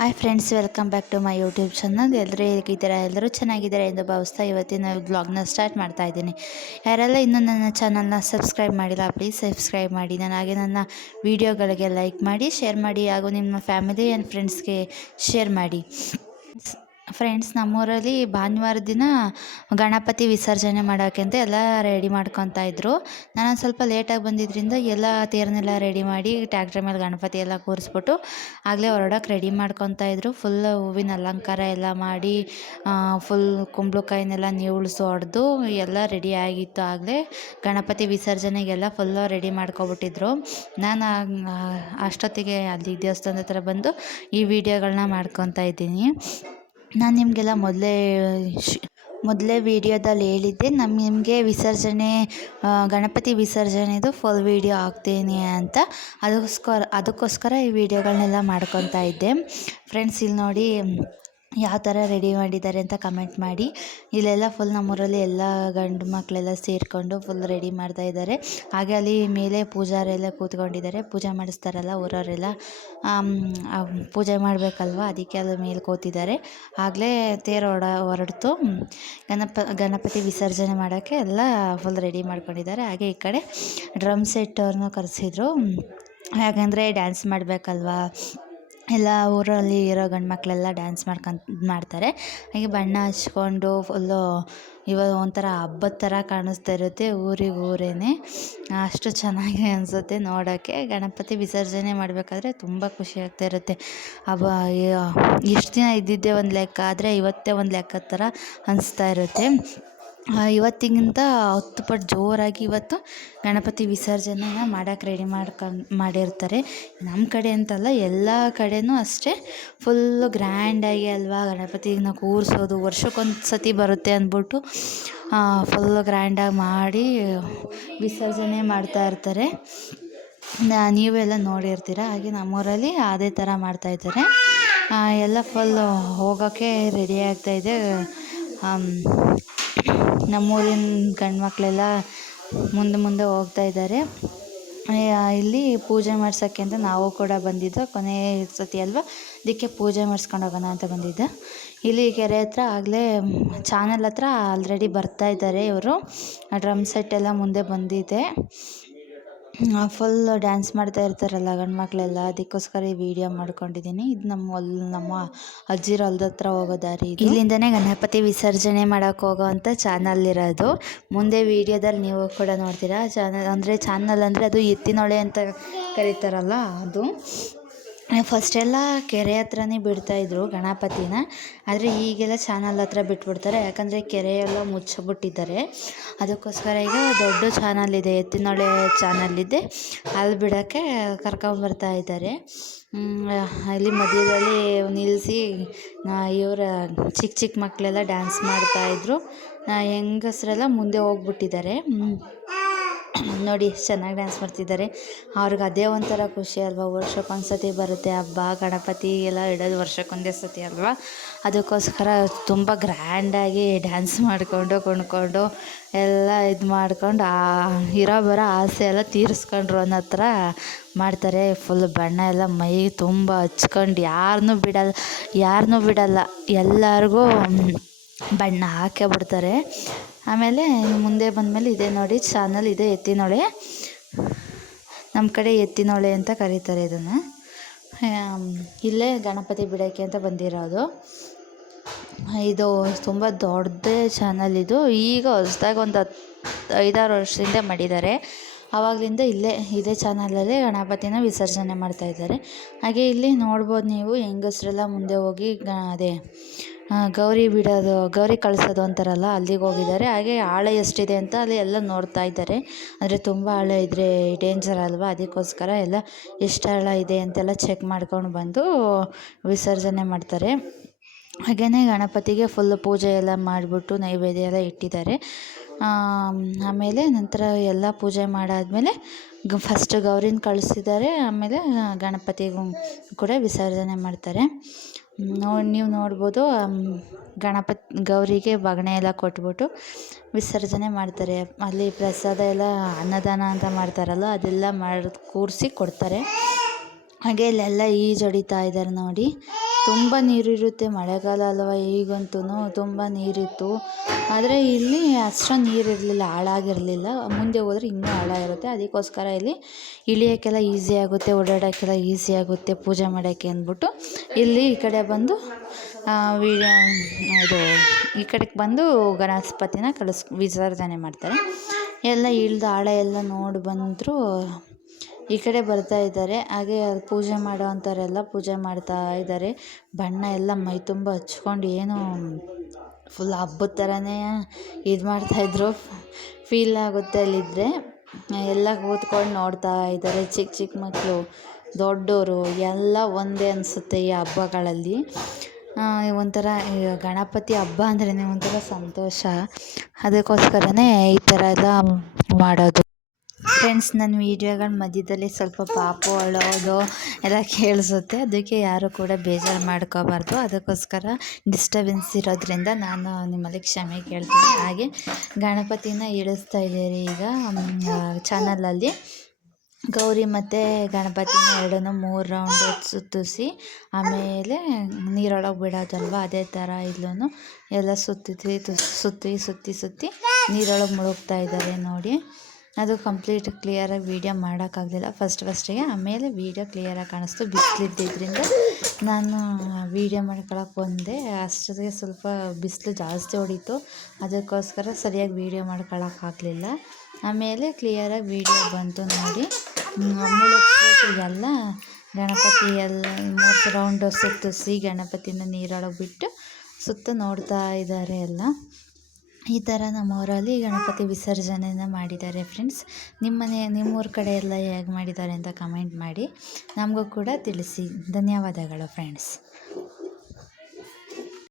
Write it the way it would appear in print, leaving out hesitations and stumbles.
Hi friends, welcome back to my YouTube channel. ಎಲ್ಲರೂ ಹೇಗಿದ್ದೀರಾ? ಎಲ್ಲರೂ ಚೆನ್ನಾಗಿದ್ದಾರೆ ಎಂದು ಭಾವಿಸ್ತಾ ಇವತ್ತಿನ ವ್ಲಾಗ್ನ ಸ್ಟಾರ್ಟ್ ಮಾಡ್ತಾ ಇದ್ದೀನಿ. ಯಾರೆಲ್ಲ ಇನ್ನೂ ನನ್ನ ಚಾನಲ್ನ ಸಬ್ಸ್ಕ್ರೈಬ್ ಮಾಡಿಲ್ಲ, ಪ್ಲೀಸ್ ಸಬ್ಸ್ಕ್ರೈಬ್ ಮಾಡಿ. ಹಾಗೆ ನನ್ನ ವೀಡಿಯೋಗಳಿಗೆ ಲೈಕ್ ಮಾಡಿ, ಶೇರ್ ಮಾಡಿ, ಹಾಗೂ ನಿಮ್ಮ ಫ್ಯಾಮಿಲಿ ಆ್ಯಂಡ್ ಫ್ರೆಂಡ್ಸ್ಗೆ ಶೇರ್ ಮಾಡಿ. ಫ್ರೆಂಡ್ಸ್, ನಮ್ಮೂರಲ್ಲಿ ಭಾನುವಾರ ದಿನ ಗಣಪತಿ ವಿಸರ್ಜನೆ ಮಾಡೋಕ್ಕೆ ಅಂತ ಎಲ್ಲ ರೆಡಿ ಮಾಡ್ಕೊತಾ ಇದ್ರು. ನಾನು ಸ್ವಲ್ಪ ಲೇಟಾಗಿ ಬಂದಿದ್ದರಿಂದ ಎಲ್ಲ ತೇರನ್ನೆಲ್ಲ ರೆಡಿ ಮಾಡಿ ಟ್ಯಾಕ್ಟ್ರ್ ಮೇಲೆ ಗಣಪತಿ ಎಲ್ಲ ಕೂರಿಸ್ಬಿಟ್ಟು ಆಗಲೇ ಹೊರಡೋಕೆ ರೆಡಿ ಮಾಡ್ಕೊತಾ ಇದ್ರು. ಫುಲ್ ಹೂವಿನ ಅಲಂಕಾರ ಎಲ್ಲ ಮಾಡಿ ಫುಲ್ ಕುಂಬಳಕಾಯಿನೆಲ್ಲ ನೀವುಳಿಸಿ ಹೊಡೆದು ಎಲ್ಲ ರೆಡಿ ಆಗಿತ್ತು. ಆಗಲೇ ಗಣಪತಿ ವಿಸರ್ಜನೆಗೆಲ್ಲ ಫುಲ್ಲು ರೆಡಿ ಮಾಡ್ಕೊಬಿಟ್ಟಿದ್ರು. ನಾನು ಅಷ್ಟೊತ್ತಿಗೆ ಅಲ್ಲಿ ದೇವಸ್ಥಾನದ ಹತ್ರ ಬಂದು ಈ ವಿಡಿಯೋಗಳನ್ನ ಮಾಡ್ಕೊತಾ ಇದ್ದೀನಿ. ನಾನು ನಿಮಗೆಲ್ಲ ಮೊದಲೇ ವೀಡಿಯೋದಲ್ಲಿ ಹೇಳಿದ್ದೆ, ನಿಮಗೆ ವಿಸರ್ಜನೆ ಗಣಪತಿ ವಿಸರ್ಜನೆದು ಫುಲ್ ವೀಡಿಯೋ ಹಾಕ್ತೀನಿ ಅಂತ. ಅದಕ್ಕೋಸ್ಕರ ಈ ವಿಡಿಯೋಗಳನ್ನೆಲ್ಲ ಮಾಡ್ಕೊತಾ ಇದ್ದೆ. ಫ್ರೆಂಡ್ಸ್, ಇಲ್ಲಿ ನೋಡಿ ಯಾವ ಥರ ರೆಡಿ ಮಾಡಿದ್ದಾರೆ ಅಂತ ಕಮೆಂಟ್ ಮಾಡಿ. ಇಲ್ಲೆಲ್ಲ ಫುಲ್ ನಮ್ಮೂರಲ್ಲಿ ಎಲ್ಲ ಗಂಡು ಮಕ್ಕಳೆಲ್ಲ ಸೇರಿಕೊಂಡು ಫುಲ್ ರೆಡಿ ಮಾಡ್ತಾ ಇದ್ದಾರೆ. ಹಾಗೆ ಅಲ್ಲಿ ಮೇಲೆ ಪೂಜಾರೆಲ್ಲ ಕೂತ್ಕೊಂಡಿದ್ದಾರೆ. ಪೂಜೆ ಮಾಡಿಸ್ತಾರಲ್ಲ ಊರವರೆಲ್ಲ, ಪೂಜೆ ಮಾಡಬೇಕಲ್ವ, ಅದಕ್ಕೆ ಅದ್ರ ಮೇಲೆ ಕೂತಿದ್ದಾರೆ. ಆಗಲೇ ತೇರು ಹೊರಡ್ತು. ಗಣಪತಿ ವಿಸರ್ಜನೆ ಮಾಡೋಕ್ಕೆ ಎಲ್ಲ ಫುಲ್ ರೆಡಿ ಮಾಡ್ಕೊಂಡಿದ್ದಾರೆ. ಹಾಗೆ ಈ ಕಡೆ ಡ್ರಮ್ ಸೆಟ್ ಅವ್ರನ್ನ ಕರೆಸಿದ್ರು. ಯಾಕಂದರೆ ಡ್ಯಾನ್ಸ್ ಮಾಡಬೇಕಲ್ವಾ, ಎಲ್ಲ ಊರಲ್ಲಿ ಇರೋ ಗಂಡು ಮಕ್ಕಳೆಲ್ಲ ಡ್ಯಾನ್ಸ್ ಮಾಡ್ತಾರೆ. ಹಾಗೆ ಬಣ್ಣ ಹಚ್ಕೊಂಡು ಫುಲ್ಲು ಇವಾಗ ಒಂಥರ ಹಬ್ಬದ ಥರ ಕಾಣಿಸ್ತಾ ಇರುತ್ತೆ. ಊರೇ ಅಷ್ಟು ಚೆನ್ನಾಗಿ ಅನಿಸುತ್ತೆ ನೋಡೋಕ್ಕೆ. ಗಣಪತಿ ವಿಸರ್ಜನೆ ಮಾಡಬೇಕಾದ್ರೆ ತುಂಬ ಖುಷಿ ಆಗ್ತಾ ಇರುತ್ತೆ. ಇಷ್ಟು ದಿನ ಇದ್ದಿದ್ದೇ ಒಂದು ಲೆಕ್ಕ, ಆದರೆ ಇವತ್ತೇ ಒಂದು ಲೆಕ್ಕದ ಥರ ಅನಿಸ್ತಾ ಇರುತ್ತೆ. ಇವತ್ತಿಗಿಂತ 10 ಪಟ್ಟು ಜೋರಾಗಿ ಇವತ್ತು ಗಣಪತಿ ವಿಸರ್ಜನೆನ ಮಾಡೋಕ್ಕೆ ರೆಡಿ ಮಾಡಿರ್ತಾರೆ. ನಮ್ಮ ಕಡೆ ಅಂತಲ್ಲ, ಎಲ್ಲ ಕಡೆನೂ ಅಷ್ಟೇ ಫುಲ್ಲು ಗ್ರ್ಯಾಂಡಾಗಿ ಅಲ್ವಾ ಗಣಪತಿನ ಕೂರಿಸೋದು. ವರ್ಷಕ್ಕೊಂದು ಸತಿ ಬರುತ್ತೆ ಅಂದ್ಬಿಟ್ಟು ಫುಲ್ಲು ಗ್ರ್ಯಾಂಡಾಗಿ ಮಾಡಿ ವಿಸರ್ಜನೆ ಮಾಡ್ತಾಯಿರ್ತಾರೆ. ನೀವೆಲ್ಲ ನೋಡಿರ್ತೀರ. ಹಾಗೆ ನಮ್ಮೂರಲ್ಲಿ ಅದೇ ಥರ ಮಾಡ್ತಾಯಿದ್ದಾರೆ. ಎಲ್ಲ ಫುಲ್ಲು ಹೋಗೋಕ್ಕೆ ರೆಡಿ ಆಗ್ತಾಯಿದೆ. ನಮ್ಮೂರಿನ ಗಂಡು ಮಕ್ಕಳೆಲ್ಲ ಮುಂದೆ ಹೋಗ್ತಾ ಇದ್ದಾರೆ. ಇಲ್ಲಿ ಪೂಜೆ ಮಾಡ್ಸೋಕ್ಕೆ ಅಂತ ನಾವು ಕೂಡ ಬಂದಿದ್ದು, ಕೊನೆ ಸತಿ ಅಲ್ವಾ, ಅದಕ್ಕೆ ಪೂಜೆ ಮಾಡಿಸ್ಕೊಂಡು ಹೋಗೋಣ ಅಂತ ಬಂದಿದ್ದೆ. ಇಲ್ಲಿ ಕೆರೆ ಹತ್ರ ಆಗಲೇ ಚಾನಲ್ ಹತ್ರ ಆಲ್ರೆಡಿ ಬರ್ತಾ ಇದ್ದಾರೆ ಇವರು. ಡ್ರಮ್ ಸೆಟ್ ಎಲ್ಲ ಮುಂದೆ ಬಂದಿದೆ. ಫುಲ್ ಡ್ಯಾನ್ಸ್ ಮಾಡ್ತಾ ಇರ್ತಾರಲ್ಲ ಗಂಡು ಮಕ್ಕಳೆಲ್ಲ, ಅದಕ್ಕೋಸ್ಕರ ಈ ವಿಡಿಯೋ ಮಾಡ್ಕೊಂಡಿದ್ದೀನಿ. ಇದು ನಮ್ಮ ಅಜ್ಜಿರ ಹೊಲ್ದ ಹತ್ರ ಹೋಗೋ ದಾರಿ. ಇಲ್ಲಿಂದನೇ ಗಣಪತಿ ವಿಸರ್ಜನೆ ಮಾಡೋಕ್ಕೆ ಹೋಗೋವಂಥ ಚಾನಲ್ ಇರೋದು. ಮುಂದೆ ವಿಡಿಯೋದಲ್ಲಿ ನೀವು ಕೂಡ ನೋಡ್ತೀರಾ. ಚಾನಲ್ ಅಂದರೆ ಅದು ಎತ್ತಿನೊಳೆ ಅಂತ ಕರೀತಾರಲ್ಲ ಅದು. ಫಸ್ಟೆಲ್ಲ ಕೆರೆ ಹತ್ರನೇ ಬಿಡ್ತಾಯಿದ್ರು ಗಣಪತಿನ, ಆದರೆ ಈಗೆಲ್ಲ ಚಾನಲ್ ಹತ್ರ ಬಿಟ್ಬಿಡ್ತಾರೆ. ಯಾಕಂದರೆ ಕೆರೆಯೆಲ್ಲ ಮುಚ್ಚಿಬಿಟ್ಟಿದ್ದಾರೆ. ಅದಕ್ಕೋಸ್ಕರ ಈಗ ದೊಡ್ಡ ಚಾನಲ್ ಇದೆ, ಎತ್ತಿನೊಳೆ ಚಾನಲ್ ಇದೆ, ಅಲ್ಲಿ ಬಿಡೋಕ್ಕೆ ಕರ್ಕೊಂಬರ್ತಾ ಇದ್ದಾರೆ. ಅಲ್ಲಿ ಮಧ್ಯದಲ್ಲಿ ನಿಲ್ಲಿಸಿ ಇವರ ಚಿಕ್ಕ ಮಕ್ಕಳೆಲ್ಲ ಡ್ಯಾನ್ಸ್ ಮಾಡ್ತಾಯಿದ್ರು. ಹೆಂಗಸರೆಲ್ಲ ಮುಂದೆ ಹೋಗ್ಬಿಟ್ಟಿದ್ದಾರೆ. ನೋಡಿ ಎಷ್ಟು ಚೆನ್ನಾಗಿ ಡ್ಯಾನ್ಸ್ ಮಾಡ್ತಿದ್ದಾರೆ. ಅವ್ರಿಗೆ ಅದೇ ಒಂಥರ ಖುಷಿ ಅಲ್ವಾ. ವರ್ಷಕ್ಕೊಂದು ಸತಿ ಬರುತ್ತೆ ಹಬ್ಬ, ಗಣಪತಿ ಎಲ್ಲ ಇಡೋದು ವರ್ಷಕ್ಕೊಂದೇ ಸತಿ ಅಲ್ವಾ. ಅದಕ್ಕೋಸ್ಕರ ತುಂಬ ಗ್ರ್ಯಾಂಡಾಗಿ ಡ್ಯಾನ್ಸ್ ಮಾಡಿಕೊಂಡು ಕುಣ್ಕೊಂಡು ಎಲ್ಲ ಇದು ಮಾಡ್ಕೊಂಡು ಬರೋ ಆಸೆ ಎಲ್ಲ ತೀರಿಸ್ಕೊಂಡ್ರು ಅನ್ನೋ ಥರ ಮಾಡ್ತಾರೆ. ಫುಲ್ ಬಣ್ಣ ಎಲ್ಲ ಮೈ ತುಂಬ ಹಚ್ಕೊಂಡು ಯಾರನ್ನೂ ಬಿಡಲ್ಲ, ಎಲ್ಲರಿಗೂ ಬಣ್ಣ ಹಾಕೇ ಬಿಡ್ತಾರೆ. ಆಮೇಲೆ ಮುಂದೆ ಬಂದಮೇಲೆ ಇದೆ ನೋಡಿ ಚಾನಲ್, ಇದೆ ಎತ್ತಿನೊಳೆ. ನಮ್ಮ ಕಡೆ ಎತ್ತಿನೊಳೆ ಅಂತ ಕರೀತಾರೆ ಇದನ್ನು. ಇಲ್ಲೇ ಗಣಪತಿ ಬಿಡೋಕ್ಕೆ ಅಂತ ಬಂದಿರೋದು. ಇದು ತುಂಬ ದೊಡ್ಡದೇ ಚಾನಲ್ ಇದು. ಈಗ ಹೊಸದಾಗಿ ಒಂದು 5-6 ವರ್ಷದಿಂದ ಮಾಡಿದ್ದಾರೆ. ಆವಾಗಲಿಂದ ಇದೇ ಚಾನಲಲ್ಲೇ ಗಣಪತಿನ ವಿಸರ್ಜನೆ ಮಾಡ್ತಾಯಿದ್ದಾರೆ. ಹಾಗೆ ಇಲ್ಲಿ ನೋಡ್ಬೋದು ನೀವು, ಹೆಂಗಸರೆಲ್ಲ ಮುಂದೆ ಹೋಗಿ ಗೌರಿ ಕಳಿಸೋದು ಅಂತಾರಲ್ಲ, ಅಲ್ಲಿಗೆ ಹೋಗಿದ್ದಾರೆ. ಹಾಗೆ ಆಳ ಎಷ್ಟಿದೆ ಅಂತ ಅಲ್ಲಿ ಎಲ್ಲ ನೋಡ್ತಾ ಇದ್ದಾರೆ. ಅಂದರೆ ತುಂಬ ಆಳ ಇದ್ದರೆ ಡೇಂಜರ್ ಅಲ್ವಾ, ಅದಕ್ಕೋಸ್ಕರ ಎಲ್ಲ ಎಷ್ಟು ಆಳ ಇದೆ ಅಂತೆಲ್ಲ ಚೆಕ್ ಮಾಡ್ಕೊಂಡು ಬಂದು ವಿಸರ್ಜನೆ ಮಾಡ್ತಾರೆ. ಹಾಗೆಯೇ ಗಣಪತಿಗೆ ಫುಲ್ ಪೂಜೆ ಎಲ್ಲ ಮಾಡಿಬಿಟ್ಟು ನೈವೇದ್ಯ ಎಲ್ಲ ಇಟ್ಟಿದ್ದಾರೆ. ಆಮೇಲೆ ನಂತರ ಎಲ್ಲ ಪೂಜೆ ಮಾಡಾದಮೇಲೆ ಫಸ್ಟ್ ಗೌರಿನ ಕಳಿಸಿದ್ದಾರೆ. ಆಮೇಲೆ ಗಣಪತಿಗೂ ಕೂಡ ವಿಸರ್ಜನೆ ಮಾಡ್ತಾರೆ. ನೀವು ನೋಡ್ಬೋದು, ಗೌರಿಗೆ ಬಗಣೆ ಎಲ್ಲ ಕೊಟ್ಬಿಟ್ಟು ವಿಸರ್ಜನೆ ಮಾಡ್ತಾರೆ. ಅಲ್ಲಿ ಪ್ರಸಾದ ಎಲ್ಲ ಅನ್ನದಾನ ಅಂತ ಮಾಡ್ತಾರಲ್ಲ, ಅದೆಲ್ಲ ಕೂರಿಸಿ ಕೊಡ್ತಾರೆ. ಹಾಗೆ ಇಲ್ಲೆಲ್ಲ ಈಜು ಹೊಡಿತಾ ಇದ್ದಾರೆ ನೋಡಿ. ತುಂಬ ನೀರಿರುತ್ತೆ. ಮಳೆಗಾಲ ಅಲ್ವ, ಈಗಂತೂ ತುಂಬ ನೀರಿತ್ತು. ಆದರೆ ಇಲ್ಲಿ ಅಷ್ಟೊಂದು ನೀರಿರಲಿಲ್ಲ, ಹಾಳಾಗಿರಲಿಲ್ಲ. ಮುಂದೆ ಹೋದರೆ ಇನ್ನೂ ಆಳ ಇರುತ್ತೆ. ಅದಕ್ಕೋಸ್ಕರ ಇಲ್ಲಿ ಇಳಿಯೋಕ್ಕೆಲ್ಲ ಈಸಿ ಆಗುತ್ತೆ, ಓಡಾಡೋಕ್ಕೆಲ್ಲ ಈಸಿ ಆಗುತ್ತೆ, ಪೂಜೆ ಮಾಡೋಕ್ಕೆ ಅಂದ್ಬಿಟ್ಟು ಇಲ್ಲಿ ಈ ಕಡೆ ಬಂದು ಇದು ಈ ಕಡೆಗೆ ಬಂದು ಗಣಪತಿನ ವಿಸರ್ಜನೆ ಮಾಡ್ತಾರೆ. ಎಲ್ಲ ಇಳ್ದು ಆಳ ಎಲ್ಲ ನೋಡಿ ಬಂದರು ಈ ಕಡೆ ಬರ್ತಾ ಇದ್ದಾರೆ. ಹಾಗೆ ಪೂಜೆ ಮಾಡೋ ಅಂಥವರೆಲ್ಲ ಪೂಜೆ ಮಾಡ್ತಾ ಇದ್ದಾರೆ. ಬಣ್ಣ ಎಲ್ಲ ಮೈ ತುಂಬ ಹಚ್ಕೊಂಡು ಏನೋ ಫುಲ್ ಹಬ್ಬದ ಥರನೇ ಇದು ಮಾಡ್ತಾಯಿದ್ರು. ಫೀಲ್ ಆಗುತ್ತೆ ಅಲ್ಲಿದ್ದರೆ. ಎಲ್ಲ ಕೂತ್ಕೊಂಡು ನೋಡ್ತಾ ಇದ್ದಾರೆ. ಚಿಕ್ಕ ಚಿಕ್ಕ ಮಕ್ಕಳು, ದೊಡ್ಡವರು ಎಲ್ಲ ಒಂದೇ ಅನಿಸುತ್ತೆ ಈ ಹಬ್ಬಗಳಲ್ಲಿ. ಒಂಥರ ಗಣಪತಿ ಹಬ್ಬ ಅಂದ್ರೇ ಒಂಥರ ಸಂತೋಷ. ಅದಕ್ಕೋಸ್ಕರನೇ ಈ ಥರ ಎಲ್ಲ ಮಾಡೋದು. ಫ್ರೆಂಡ್ಸ್, ನನ್ನ ವೀಡಿಯೋಗಳ ಮಧ್ಯದಲ್ಲಿ ಸ್ವಲ್ಪ ಪಾಪು ಅಳೋದು ಎಲ್ಲ ಕೇಳಿಸುತ್ತೆ. ಅದಕ್ಕೆ ಯಾರು ಕೂಡ ಬೇಜಾರು ಮಾಡ್ಕೋಬಾರ್ದು. ಅದಕ್ಕೋಸ್ಕರ ಡಿಸ್ಟರ್ಬೆನ್ಸ್ ಇರೋದ್ರಿಂದ ನಾನು ನಿಮ್ಮಲ್ಲಿ ಕ್ಷಮೆ ಕೇಳ್ತೀನಿ. ಹಾಗೆ ಗಣಪತಿನ ಇಳಿಸ್ತಾ ಇದ್ದೀರಿ ಈಗ ಚಾನಲಲ್ಲಿ. ಗೌರಿ ಮತ್ತು ಗಣಪತಿನ ಎರಡನ್ನೂ 3 ರೌಂಡ್ ಸುತ್ತಿಸಿ ಆಮೇಲೆ ನೀರೊಳಗೆ ಬಿಡೋದಲ್ವ, ಅದೇ ಥರ ಇಲ್ಲೂ ಎಲ್ಲ ಸುತ್ತಿ ನೀರೊಳಗೆ ಮುಳುಗ್ತಾ ಇದ್ದಾರೆ ನೋಡಿ. ಅದು ಕ್ಲಿಯರಾಗಿ ವೀಡಿಯೋ ಮಾಡೋಕ್ಕಾಗಲಿಲ್ಲ ಫಸ್ಟಿಗೆ. ಆಮೇಲೆ ವೀಡಿಯೋ ಕ್ಲಿಯರಾಗಿ ಕಾಣಿಸ್ತು. ಬಿಸಿಲಿದ್ದಿದ್ದರಿಂದ ನಾನು ವೀಡಿಯೋ ಮಾಡ್ಕೊಳಕ್ಕೆ ಬಂದೆ. ಅಷ್ಟೊತ್ತಿಗೆ ಸ್ವಲ್ಪ ಬಿಸಿಲು ಜಾಸ್ತಿ ಹೊಡೀತು. ಅದಕ್ಕೋಸ್ಕರ ಸರಿಯಾಗಿ ವೀಡಿಯೋ ಮಾಡ್ಕೊಳಕ್ಕಾಗಲಿಲ್ಲ. ಆಮೇಲೆ ಕ್ಲಿಯರಾಗಿ ವೀಡಿಯೋ ಬಂತು ನೋಡಿ. ಮುಳುಗಿಸ್ಬಿಟ್ಟು ಎಲ್ಲ ಗಣಪತಿ ಎಲ್ಲ 3 ರೌಂಡು ಸುತ್ತಿಸಿ ಗಣಪತಿನ ನೀರೊಳಗೆ ಬಿಟ್ಟು ನೋಡ್ತಾ ಇದ್ದಾರೆ ಎಲ್ಲ. ಈ ಥರ ನಮ್ಮೂರಲ್ಲಿ ಗಣಪತಿ ವಿಸರ್ಜನೆನ ಮಾಡಿದ್ದಾರೆ ಫ್ರೆಂಡ್ಸ್. ನಿಮ್ಮೂರ ಕಡೆ ಎಲ್ಲ ಹೇಗೆ ಮಾಡಿದ್ದಾರೆ ಅಂತ ಕಮೆಂಟ್ ಮಾಡಿ ನಮಗೂ ಕೂಡ ತಿಳಿಸಿ. ಧನ್ಯವಾದಗಳು ಫ್ರೆಂಡ್ಸ್.